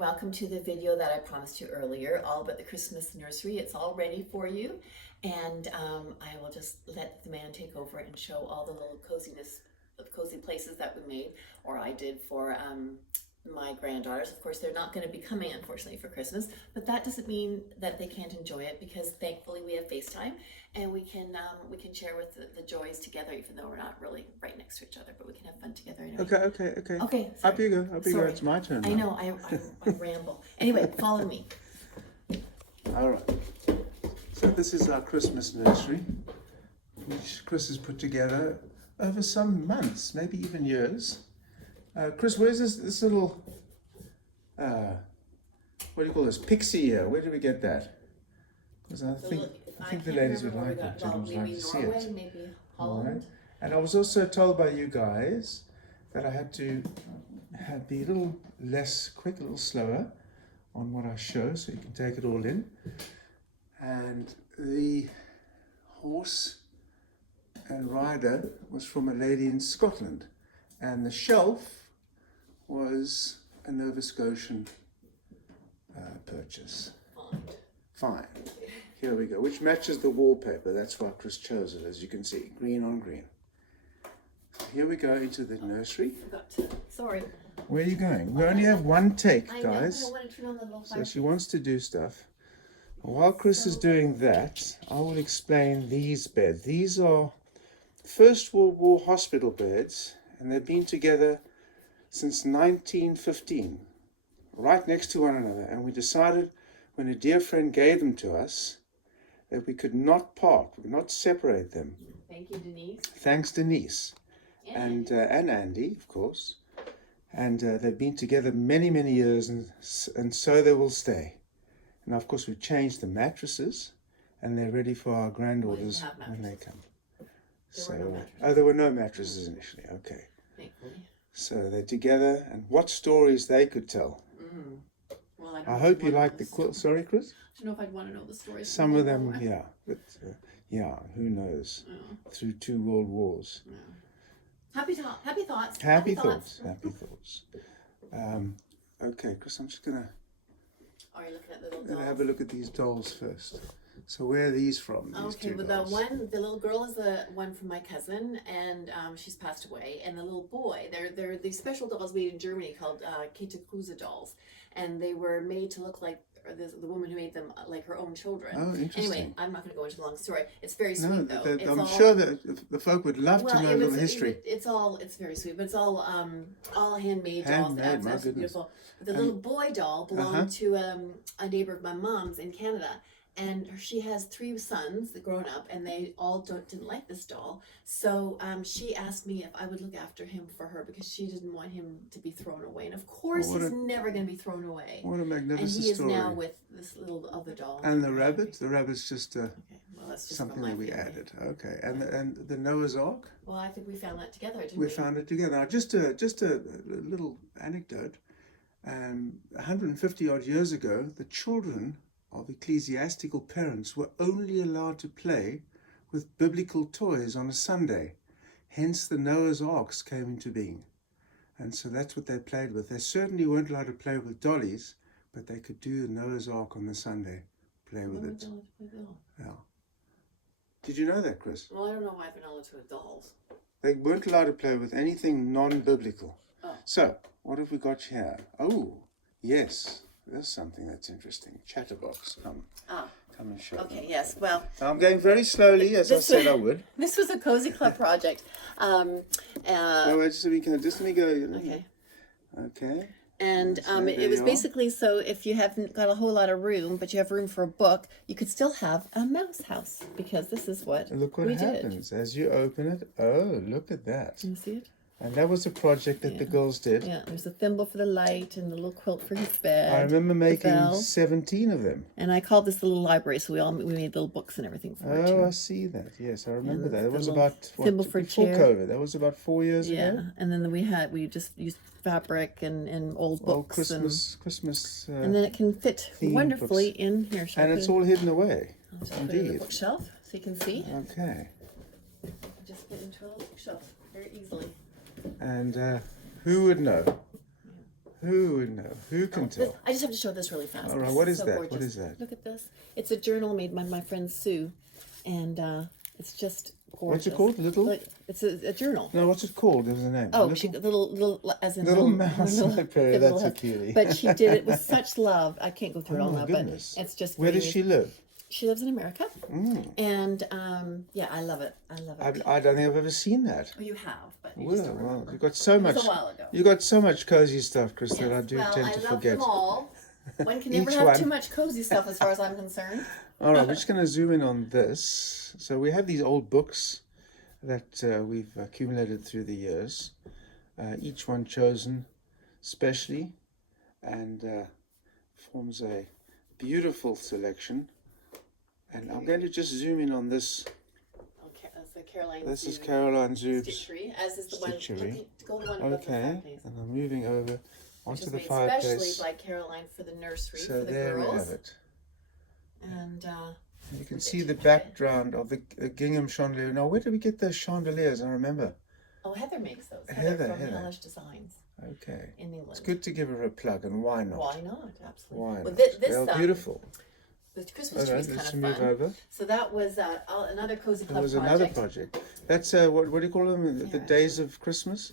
welcome to the video that I promised you earlier, all about the Christmas nursery. It's all ready for you, and I will just let the man take over and show all the little cozy places that we made, or I did for my granddaughters. Of course, they're not going to be coming, unfortunately, for Christmas, but that doesn't mean that they can't enjoy it, because thankfully we have FaceTime, and we can share with the joys together, even though we're not really right next to each other, but we can have fun together anyway. Okay. Sorry. Up you go. It's my turn now. I know, I ramble. Anyway, follow me. All right. So this is our Christmas nursery, which Chris has put together over some months, maybe even years. Chris, where's this little, what do you call this, pixie here? Where did we get that? Because I think the ladies would like it. Children would like to see it. Maybe Holland. Right. And I was also told by you guys that I had to be a little less quick, a little slower on what I show, so you can take it all in. And the horse and rider was from a lady in Scotland, and the shelf was a Nova Scotian purchase. Fine. Here we go, which matches the wallpaper. That's why Chris chose it, as you can see, green on green. So here we go into the nursery. Sorry. Where are you going? We only have one take, guys. I know, but I want to turn on the little So fire. she wants to do stuff. While Chris is doing that, I will explain these beds. These are First World War hospital beds, and they've been together since 1915, right next to one another. And we decided, when a dear friend gave them to us, that we could not part, we could not separate them. Thank you, Denise. Thanks, Denise. And Andy, of course. And they've been together many, many years, and so they will stay. And of course, we've changed the mattresses, and they're ready for our granddaughters when they come. There were no mattresses initially. Okay. Thankfully. So they're together, and what stories they could tell. Well, I hope you like the quilt. Sorry, Chris? I don't know if I'd want to know the stories. Some of them, yeah. But who knows? Through 2 world wars. Happy thoughts. Happy thoughts. Okay, Chris, I'm just gonna Are you looking at the little I'm gonna dolls? have a look at these dolls first. So where are these from? These Okay, two well dolls? the little girl is the one from my cousin, and she's passed away. And the little boy, they're these special dolls made in Germany called Cottage dolls, and they were made to look like the woman who made them like her own children. Oh, interesting. Anyway, I'm not going to go into the long story. It's very sweet No, though. I'm sure that the folk would love to know a little history. It's very sweet, but it's all handmade dolls. Handmade, my That's goodness. beautiful. The little boy doll belonged to a neighbor of my mom's in Canada. And she has 3 sons, grown up, and they all didn't like this doll. So she asked me if I would look after him for her, because she didn't want him to be thrown away. And of course, he's never going to be thrown away. What a magnificent And he is story. now with this little other doll. And the rabbit? The rabbit's just that's just something that we added. Okay. And the Noah's Ark? Well, I think we found that together, didn't we? We found it together. Now, just a little anecdote. 150 odd years ago, the children of ecclesiastical parents were only allowed to play with biblical toys on a Sunday. Hence the Noah's Arks came into being. And so that's what they played with. They certainly weren't allowed to play with dollies, but they could do the Noah's Ark on the Sunday, play with it. Yeah. Did you know that, Chris? Well, I don't know why they're not allowed to with dolls. They weren't allowed to play with anything non-biblical. Oh. So, what have we got here? Oh, yes. There's something that's interesting. Chatterbox, come and show Okay, them. yes. Well, I'm going very slowly, as I said I would. this was a Cozy Club project. No, wait, just let me go. Okay. Okay. And there it was you are. basically so if you haven't got a whole lot of room, but you have room for a book, you could still have a mouse house, because this is what Look what we happens as you open it. Oh, look at that. did. Can you see it? And that was a project that the girls did. Yeah, there's a thimble for the light and the little quilt for his bed. I remember making bell. 17 of them. And I called this the little library, so we made little books and everything for it Oh, too. I see that. Yes, I remember that. It was little about thimble for a before chair. COVID. That was about 4 years Yeah, ago. and then we just used fabric and old Oh, books. Christmas. And then it can fit themed wonderfully books. in here. Shall I And put it's it- all hidden away. I'll just put it in the Indeed. bookshelf so you can see. Okay. Just get into a little bookshelf very easily. And who would know? Who would know? Who can tell? I just have to show this really fast. All right, because what it's is so that? gorgeous. What is that? Look at this. It's a journal made by my friend Sue, and it's just gorgeous. What's it called? Little? Like, it's a journal. No, what's it called? There's a name. Oh, little? she little as in Little little, mouse. little, Okay, little that's a house. cutie. But she did it with such love. I can't go through it all Oh my now, goodness. but it's just. Where very does she live? She lives in America, Mm. and yeah, I love it. I love it. I don't think I've ever seen that. Well, you have, but you just don't Well, remember. you've got so It much. was a while ago. You got so much cozy stuff, Chris, that I do Well, tend I to love forget. them all. One can never Each have one. too much cozy stuff, as far as I'm concerned. All right, we're just going to zoom in on this. So we have these old books that we've accumulated through the years, each one chosen specially, and forms a beautiful selection. And I'm going to just zoom in on this. Okay, that's the Caroline. This is Zoo Caroline Zoob's Stitchery, as is the Stitchery. one. Go to one above the Okay, fireplace. and I'm moving over Which onto was the made fireplace. especially by Caroline for the nursery So for the there we girls. have it. And You can see the background of the gingham chandelier. Now, where did we get those chandeliers? I remember. oh, Heather makes those. Heather, from Heather. Hellish Designs Okay. in England. It's good to give her a plug, and why not? Why not? Absolutely. Why Well, not? this They're beautiful. The Christmas All tree right, is kind let's of move fun. over. So that was another cozy There club was project. another project. That's what do you call them? The Yeah. days of Christmas?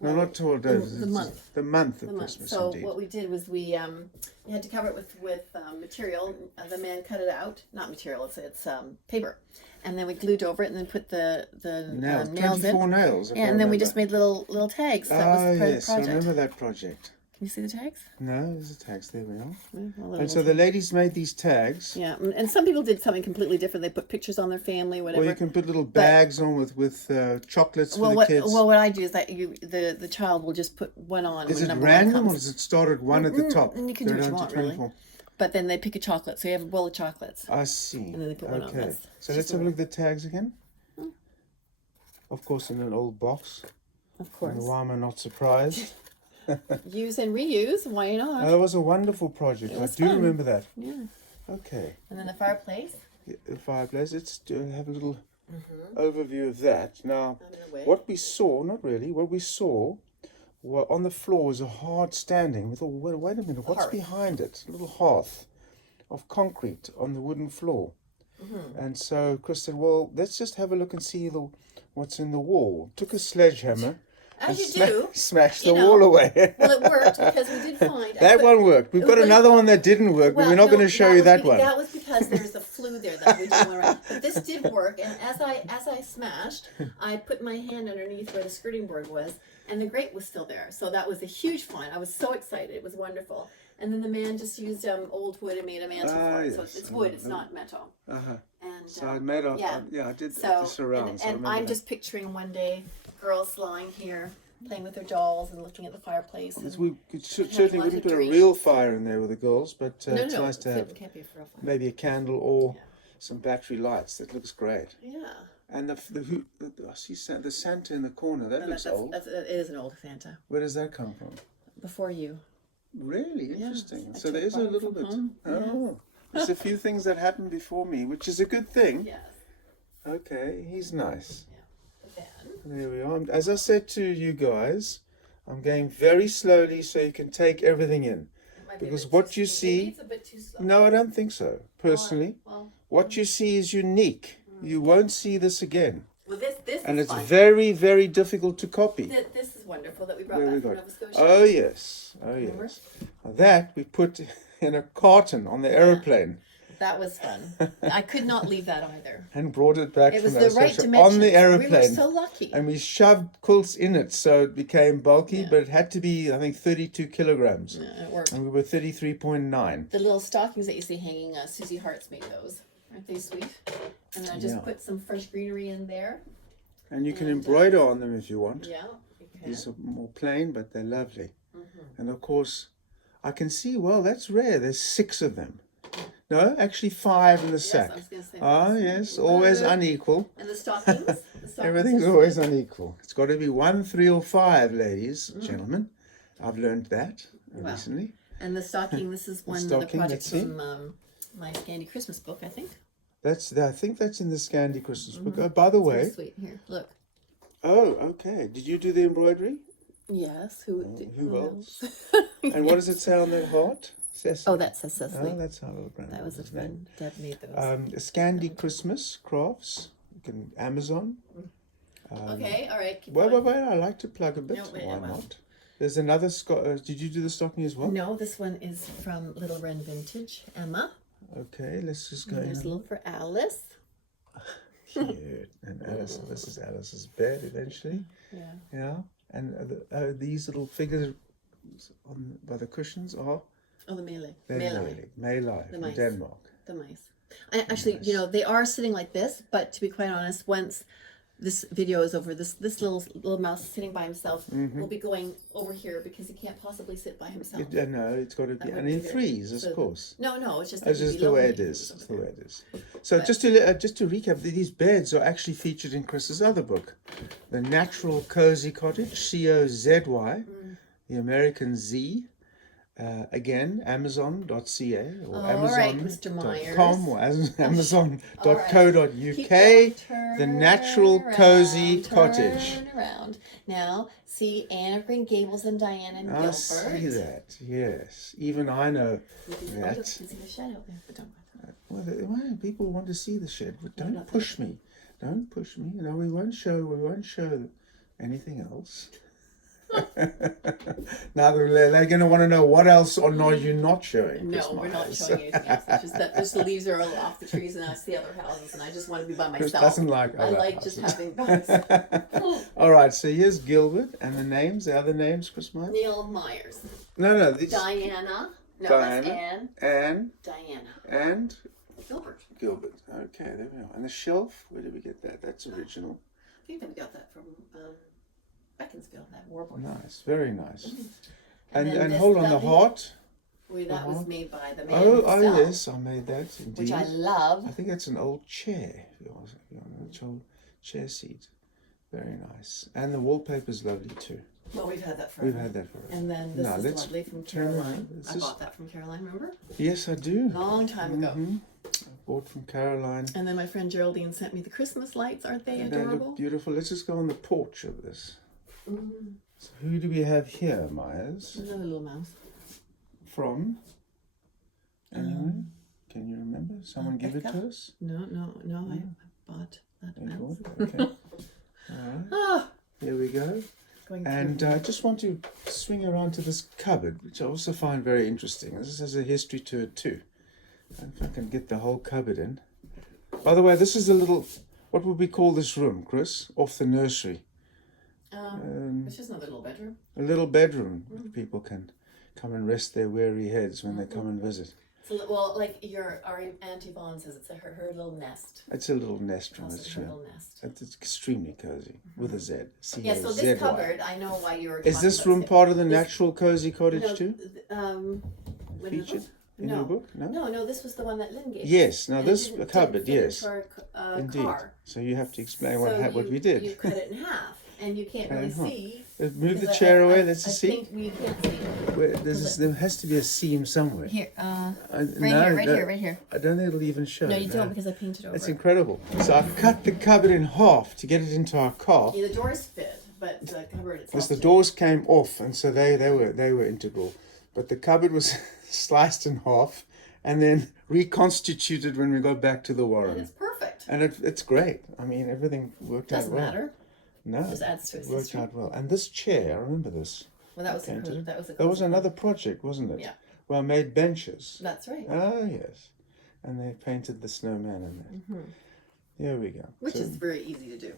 No, Well, not 12 days. the month. The month of The month. Christmas, So indeed. what we did was we had to cover it with material. The man cut it out, not material. It's paper, and then we glued over it, and then put the Nails, nails 24 in. nails. if I Yeah, and then we remember. just made little tags. That was part yes, of the I project. remember that project. Can you see the tags? No, there's a tags. There we are. Yeah, a little- And so the ladies made these tags. yeah, and some people did something completely different. They put pictures on their family, whatever. Or you can put little bags on with chocolates for well, the kids. what I do is that the child will just put one on. Is when it number random one or comes. does it start at one at the top? And you can do go what you down want, to really. 24? But then they pick a chocolate, so you have a bowl of chocolates. I see. And then they put one on. Okay. That's So just let's a have a way. look at the tags again. Of course, in an old box. Of And course. why am I not surprised? Use and reuse. Why not? That was a wonderful project. It I was do fun. remember that. Yeah. Okay. And then the fireplace. The fireplace. Let's have a little Mm-hmm. overview of that. Now, I'm in a way. what we saw, not really, what we saw on the floor was a hard standing. We thought, wait a minute, what's hearth. behind it? A little hearth of concrete on the wooden floor. Mm-hmm. And so Chris said, well, let's just have a look and see what's in the wall. Took a sledgehammer As and you do. smashed you the know. wall away. Well, it worked because we did find That one worked. We've got Well, another one that didn't work, but well, we're not no, going to show you that was one. That was because there's a flue there that we didn't want around. But this did work, and as I smashed, I put my hand underneath where the skirting board was, and the grate was still there. So that was a huge find. I was so excited. It was wonderful. And then the man just used old wood and made a mantle for it. So yes. it's wood. It's not metal. Uh-huh. And So I made a, yeah. I did so the surround. so I and remember I'm that. just picturing one day girls lying here playing with their dolls and looking at the fireplace. And, We having certainly lots wouldn't of put a dreams. real fire in there with the girls, but no, it's no, nice to have it can't be a real fire. maybe a candle or Yeah. some battery lights. That looks great. Yeah. And I see the Santa in the corner. That No, looks old. it is an old Santa. Where does that come from? Before you. Really interesting. I So there took is a one little from bit. home. Oh, there's a few things that happened before me, which is a good thing. Yes. Okay, he's nice. Yeah. Then. There we are. As I said to you guys, I'm going very slowly so you can take everything in. It might be a Because bit what too you sweet. see- Maybe it's a bit too slow. No, I don't think so, personally. Well, What you see is unique. You won't see this again. this And is it's fun. very, very difficult to copy. This is wonderful that we brought Where we back from got? Nova Scotia. Oh, yes. Oh, Remember? yes. Now that we put in a carton on the aeroplane That was fun. I could not leave that either. and brought it back It was from the Nova right Scotia dimensions. on the We were aeroplane. so lucky. And we shoved quilts in it so it became bulky, Yeah. but it had to be, I think, 32 kilograms. Yeah, it worked. And we were 33.9. The little stockings that you see hanging, Susie Hart's made those. Aren't they sweet? And then I just Yeah. put some fresh greenery in there. And you can And, embroider on them if you want. Yeah, you can. These are more plain, but they're lovely. Mm-hmm. And of course, I can see, well, that's rare. There's 6 of them. No, actually 5 in the Yes, sack. I was going to say Ah, that. yes, always Uh, unequal. And the stockings. The stockings Everything's are always sweet. unequal. It's got to be 1, 3, or 5, ladies, gentlemen. I've learned that Wow. recently. And the stocking, this is one of the stocking, projects let's see. from my Scandi Christmas book, I think. I think that's in the Scandi Christmas book. Oh, by the Very way, sweet. Here, look. oh, okay. Did you do the embroidery? Yes. Who Who else? And what does it say on that heart? Sesame. Oh, that says Cecily. Oh, that's our little That was a grandmother's friend. Deb made those. Scandi Christmas crafts. You can Amazon. Okay, all right. Keep Wait, going. I like to plug a bit. No, wait, Why well. not? There's another. Did you do the stocking as well? No, this one is from Little Wren Vintage, Emma. Okay, let's just go And there's a in. little for Alice. Cute. And Alice. This is Alice's bed eventually. Yeah. Yeah. And these little figures by the cushions are. Oh, the melee. Melee The from mice. Denmark. The mice. Actually, you know, they are sitting like this, but to be quite honest, once this video is over, this little mouse sitting by himself will be going over here because he can't possibly sit by himself. No, it's got to be, would and be in very- threes, of so- course. No, it's just It's that he'd just be the way lonely it if he is. was It's over the way there. it is. So just to recap, these beds are actually featured in Chris's other book, The Natural Cozy Cottage, COZY, the American Z. Again, Amazon.ca or All right, Mr. Myers. Amazon.com or Amazon.co.uk. Keep going, The turn Natural Cozy around, Cottage. Turn around. Now, see Anne of Green Gables and Diane and I Gilbert. see that. Yes, even I know You can, that. you can see the shed out there, but don't worry. Well, people want to see the shed, but don't not push me. Don't push me. No, we won't show anything else. Now they're going to want to know what else or are you not showing. No, we're not showing anything else. It's just that the leaves are all off the trees and that's the other houses, and I just want to be by Chris myself. doesn't like I other like just houses. having bugs. All right, so here's Gilbert and the other names, Chris Myers? Neil Myers. No, this Diana. No, Diana. that's Anne. Anne Diana. and Gilbert. Gilbert. Okay, there we are. And the shelf, where did we get that? That's original. I think we got that from Beaconsfield, that Warburg. Nice, very nice. And And then this hold on, the lovely- heart. That was made by the man Oh himself, yes, I made that indeed. which I love. I think that's an old chair. If you want an old chair seat. Very nice. And the wallpaper's lovely too. Well, we've had that for. We've had that for. And then this Now, is let's lovely from turn around. Caroline. This I is- bought that from Caroline, remember? Yes, I do. Long time ago. I bought from Caroline. And then my friend Geraldine sent me the Christmas lights. Aren't they They adorable? look beautiful. Let's just go on the porch of this. Mm. So who do we have here, Myers? Another little mouse. From? Anyway, can you remember? Someone give it Becca? to us? No, I bought that You mouse. bought? Okay. All right. Ah, Here we go. going And through. I just want to swing around to this cupboard, which I also find very interesting. This has a history to it too. And if I can get the whole cupboard in. By the way, this is a little, what would we call this room, Chris? Off the nursery. It's just another little bedroom. A little bedroom where people can come and rest their weary heads when they come and visit. So, well, like our Aunt Yvonne says, it's her little nest. It's a little nest room, Also it's her true. little nest. It's extremely cozy with a Z. Yeah, so C-A-Z-Y. this cupboard, I know why you were Is talking this about room it. part of the This- natural cozy cottage No, too? when the Featured book- in no. your book? No? No, this was the one that Lynn gave us. Yes, now And it this didn't cupboard, fit yes. into our Indeed. car. So you have to explain So what we did. You cut it in half, and you can't Cut it really in half. see. Move the because chair away, I let's see. think you can't see. There has to be a seam somewhere. Here, Right here. I don't think it'll even show. No, you don't because I painted over That's it. incredible. So I've cut the cupboard in half to get it into our car. Yeah, the doors fit, but the cupboard itself. Because the didn't. doors came off, and so they were integral. But the cupboard was sliced in half and then reconstituted when we got back to the And Warren. it's perfect. And it's great. I mean, everything worked Doesn't out well. matter. No, Just adds to its it worked history. out well. And this chair, I remember this. Well, that was the Painted it. that was the That was another project, wasn't it? Yeah. Well, I made benches. That's right. Oh, yes. And they painted the snowman in there. There we go. Which So- is very easy to do.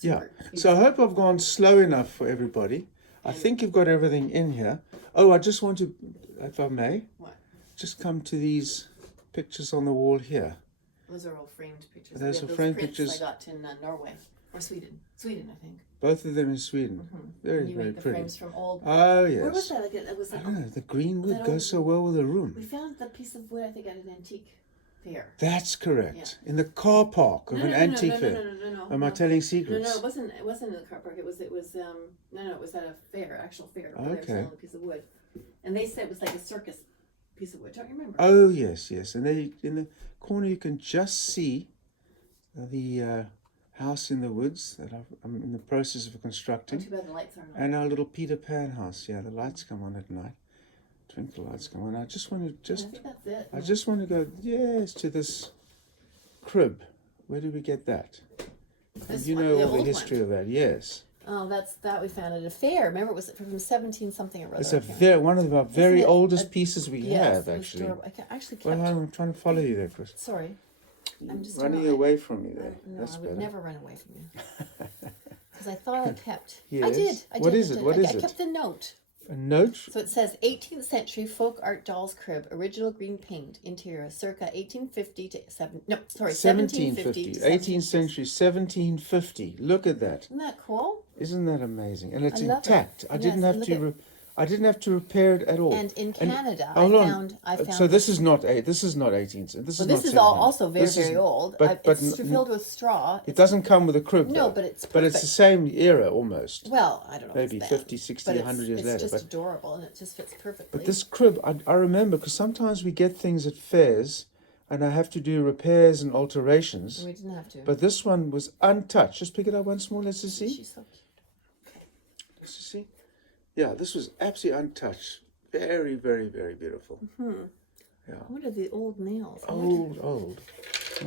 yeah. Super So I hope I've gone slow enough for everybody. I think you've got everything in here. Oh, I just want to, if I may, What? just come to these pictures on the wall here. Those are all framed pictures. Those We are have framed prints pictures. I got in Norway or Sweden. Sweden, I think. Both of them in Sweden. Very, And you very make the pretty. frames from old. Oh, Where was yes. that again? It was I like, don't know, the green wood that goes old- so well with the we room. found the piece of wood I think at an antique fair. That's correct. In the car park of an antique fair. No. Am I telling No, secrets? it wasn't. It wasn't in the car park. It was. It was at a fair, actual fair. Where they were Okay. selling a piece of wood, and they said it was like a circus piece of wood. Don't you remember? Oh, yes. And they, in the corner you can just see the house in the woods that I'm in the process of Oh, constructing. too bad the lights aren't on. And our little Peter Pan house. Yeah, the lights come on at night. twinkle lights come on. I just want to I think that's it. I just want to go, yes, to this crib. Where did we get that? This You one, know the all the old history of that, yes. Oh, that we found at a fair. Remember, it was from 17 something or other. It's one of our very it oldest a- pieces we Yes, have, it was actually. adorable. I actually Well, kept. I'm trying to follow you there, Chris. Sorry, I'm just Running away from me I, there. no, That's I would better. never run away from you. Because I thought I kept. I Yes. did. I What did. is I it? did. What is I it? kept the note. A note? So it says 18th century folk art doll's crib, original green paint, interior, circa 1850 to 1750 to 18th century, 1750. Look at that. Isn't that cool? Isn't that amazing? And it's I love intact. it. I Yes, didn't have look to. at- I didn't have to repair it at all. And in Canada, I hold on. found. So this is not 18th. This is not 18th. This is Well, not this is all 17th. also very, This is- very old. But It's filled with straw. it doesn't come with a crib. No, though. but it's But it's the same era almost. Well, I don't know. Maybe if it's then, 50, 60, but 100 years it's later. It's But just adorable, and it just fits perfectly. But this crib, I remember, because sometimes we get things at fairs and I have to do repairs and alterations. We didn't have to. But this one was untouched. Just pick it up once more. Let's just see. She's so cute. Let's just see. Yeah, this was absolutely untouched. Very, very, very beautiful. Yeah. What are the old nails? Old. Oh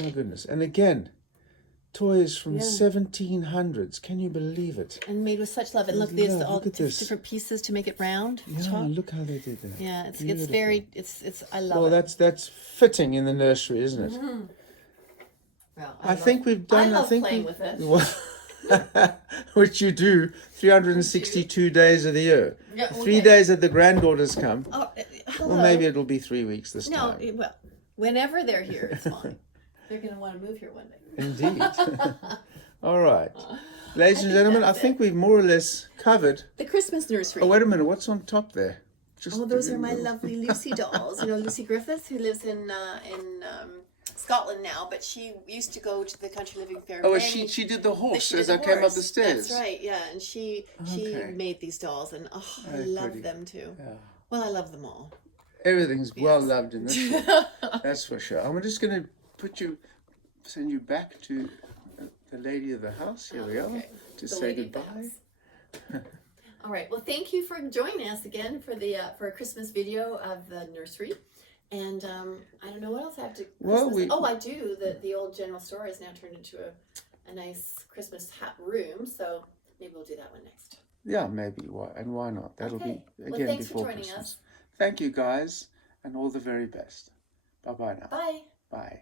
my goodness. And again, toys from 1700s. Can you believe it? And made with such love. And look, Love, there's look all at this. different pieces to make it round. Yeah, top. look how they did that. Yeah, it's Beautiful. very I love Well, it. that's fitting in the nursery, isn't it? Well, I think we've done. I love think playing we- with it. Well, which you do 362 days of the year. Yeah, 3 okay. days that the granddaughters come. Oh, hello. Well, maybe it'll be 3 weeks this No, time. well, whenever they're here, it's fine. They're going to want to move here one day. Indeed. All right. Ladies and gentlemen, I think we've more or less covered. The Christmas nursery. Oh, wait a minute. What's on top there? Oh, those are my lovely Lucy dolls. You know, Lucy Griffith, who lives in Scotland now, but she used to go to the Country Living Fair. Oh, many- she did the horse she did as the I came up horse. the stairs. That's right, yeah. And she Okay. made these dolls, and I Very love pretty. them too. Yeah. Well, I love them all. Everything's well loved in this one. That's for sure. I'm just going to send you back to the lady of the house. Here we are. Okay. To The say lady of the goodbye. house. All right. Well, thank you for joining us again for the for a Christmas video of the nursery. And I don't know what else I have to. Well, I do. The old general store is now turned into a nice Christmas hat room. So maybe we'll do that one next. Yeah, maybe. Why not? That'll Okay. be Well, again thanks for before joining Christmas. us. Thank you, guys, and all the very best. Bye-bye now. Bye. Bye.